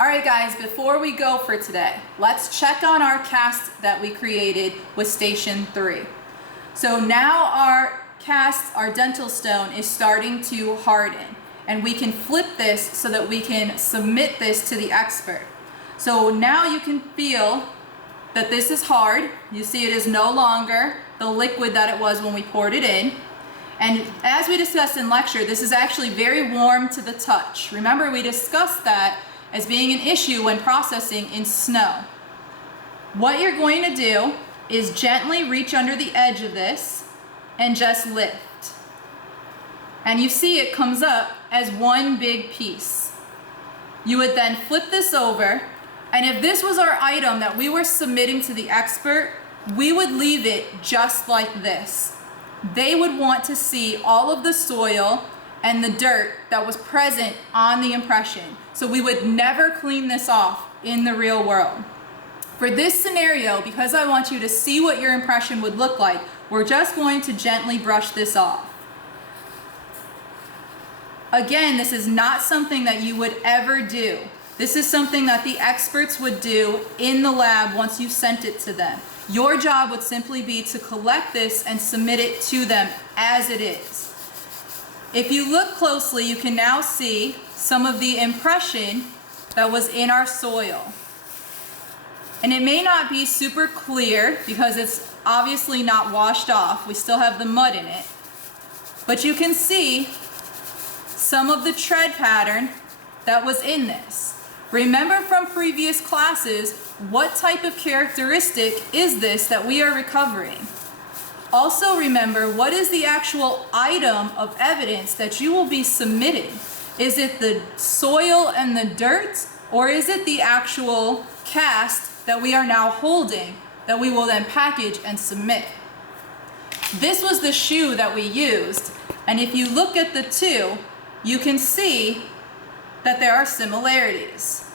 All right guys, before we go for today, let's check on our cast that we created with Station 3. So now our cast, our dental stone, is starting to harden, and we can flip this so that we can submit this to the expert. So now you can feel that this is hard. You see it is no longer the liquid that it was when we poured it in. And as we discussed in lecture, this is actually very warm to the touch. Remember, we discussed that as being an issue when processing in snow. What you're going to do is gently reach under the edge of this and just lift. And you see it comes up as one big piece. You would then flip this over, and if this was our item that we were submitting to the expert, we would leave it just like this. They would want to see all of the soil and the dirt that was present on the impression. So we would never clean this off in the real world. For this scenario, because I want you to see what your impression would look like, we're just going to gently brush this off. Again, this is not something that you would ever do. This is something that the experts would do in the lab once you sent it to them. Your job would simply be to collect this and submit it to them as it is. If you look closely, you can now see some of the impression that was in our soil. And it may not be super clear because it's obviously not washed off. We still have the mud in it. But you can see some of the tread pattern that was in this. Remember from previous classes, what type of characteristic is this that we are recovering? Also remember, what is the actual item of evidence that you will be submitting? Is it the soil and the dirt, or is it the actual cast that we are now holding that we will then package and submit? This was the shoe that we used, and if you look at the two, you can see that there are similarities.